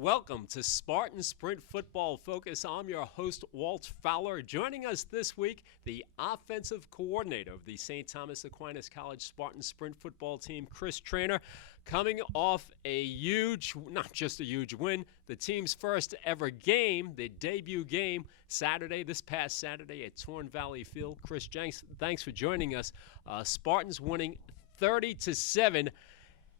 Welcome to Spartan Sprint Football Focus. I'm your host, Walt Fowler. Joining us this week, the offensive coordinator of the St. Thomas Aquinas College Spartan Sprint football team, Chris Trainer, coming off a huge, not just a huge win, the team's first ever game, the debut game, this past Saturday at Torn Valley Field. Chris, thanks for joining us. Spartans winning 30-7.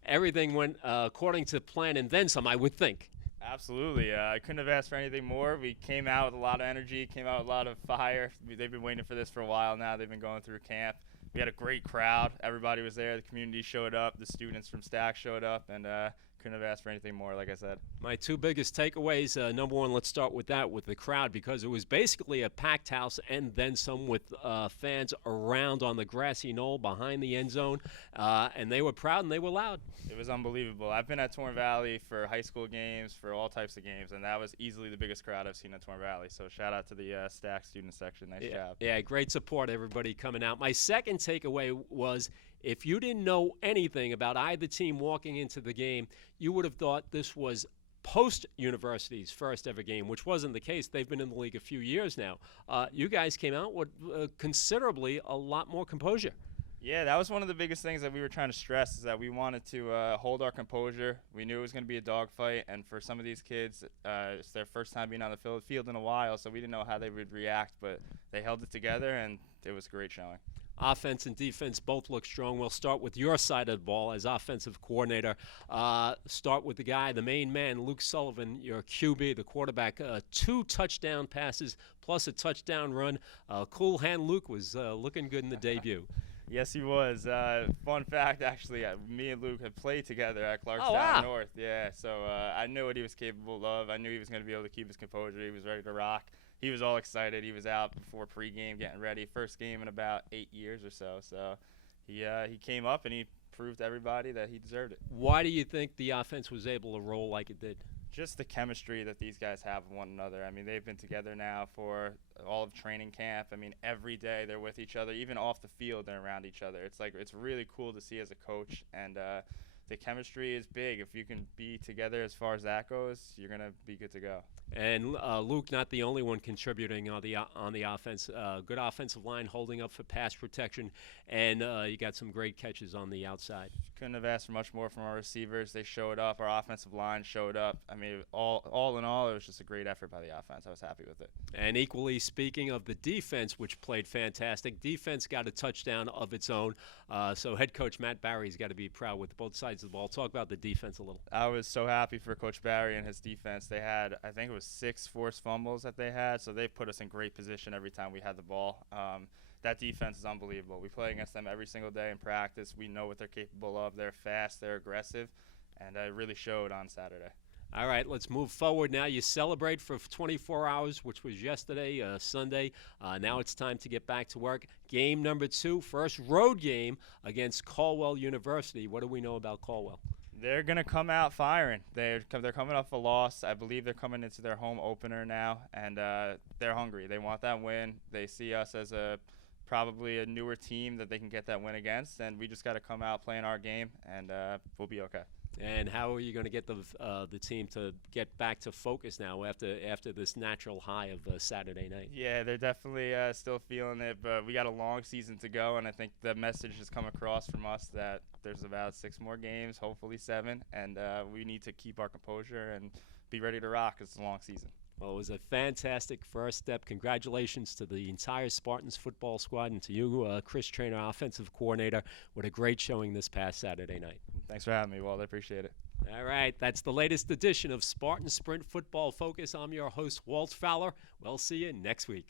Everything went according to plan and then some, I would think. Absolutely. I couldn't have asked for anything more. We came out with a lot of energy, came out with a lot of fire. They've been waiting for this for a while now. They've been going through camp. We had a great crowd. Everybody was there. The community showed up. The students from Stack showed up, and couldn't have asked for anything more, like I said. My two biggest takeaways, number one, let's start with that, with the crowd, because it was basically a packed house and then some with fans around on the grassy knoll behind the end zone, and they were proud and they were loud. It was unbelievable. I've been at Torn Valley for high school games, for all types of games, and that was easily the biggest crowd I've seen at Torn Valley. So shout out to the Stack student section. Nice job. Yeah, great support, everybody coming out. My second takeaway was, if you didn't know anything about either team walking into the game, you would have thought this was post-university's first ever game, which wasn't the case. They've been in the league a few years now. You guys came out with considerably a lot more composure. Yeah, that was one of the biggest things that we were trying to stress, is that we wanted to hold our composure. We knew it was going to be a dogfight, and for some of these kids, it's their first time being on the field in a while, so we didn't know how they would react, but they held it together, and it was a great showing. Offense and defense both look strong. We'll start with your side of the ball as offensive coordinator. Start with the main man, Luke Sullivan, your QB, the quarterback. 2 touchdown passes plus a touchdown run. Cool hand Luke was looking good in the debut. Yes, he was. Fun fact, actually, me and Luke had played together at Clarkstown North. Yeah, so I knew what he was capable of. I knew he was going to be able to keep his composure. He was ready to rock. He was all excited. He was out before pregame getting ready. First game in about 8 years or so. So he came up and he proved to everybody that he deserved it. Why do you think the offense was able to roll like it did? Just the chemistry that these guys have with one another. I mean, they've been together now for all of training camp. I mean, every day they're with each other. Even off the field, they're around each other. It's really cool to see as a coach, and the chemistry is big. If you can be together as far as that goes, you're going to be good to go. And Luke, not the only one contributing on the offense. Good offensive line holding up for pass protection, and you got some great catches on the outside. Couldn't have asked for much more from our receivers. They showed up. Our offensive line showed up. I mean, all in all, it was just a great effort by the offense. I was happy with it. And equally speaking of the defense, which played fantastic, defense got a touchdown of its own. So head coach Matt Barry's got to be proud with both sides of the ball. Talk about the defense a little. I was so happy for Coach Barry and his defense. They had, I think it was 6 forced fumbles that they had, so they put us in great position every time we had the ball. That defense is unbelievable. We play against them every single day in practice. We know what they're capable of. They're fast, they're aggressive, and it really showed on Saturday. All right, let's move forward now. You celebrate for 24 hours, which was yesterday, Sunday. Now it's time to get back to work. Game number 2, first road game against Caldwell University. What do we know about Caldwell? They're going to come out firing. They're coming off a loss. I believe they're coming into their home opener now, and they're hungry. They want that win. They see us as probably a newer team that they can get that win against, and we just got to come out playing our game, and we'll be okay. And how are you going to get the team to get back to focus now after this natural high of Saturday night? Yeah, they're definitely still feeling it, but we got a long season to go, and I think the message has come across from us that there's about 6 more games, hopefully 7, and we need to keep our composure and be ready to rock. It's a long season. Well, it was a fantastic first step. Congratulations to the entire Spartans football squad and to you, Chris Trainer, offensive coordinator. What a great showing this past Saturday night. Thanks for having me, Walt. I appreciate it. All right, that's the latest edition of Spartan Sprint Football Focus. I'm your host, Walt Fowler. We'll see you next week.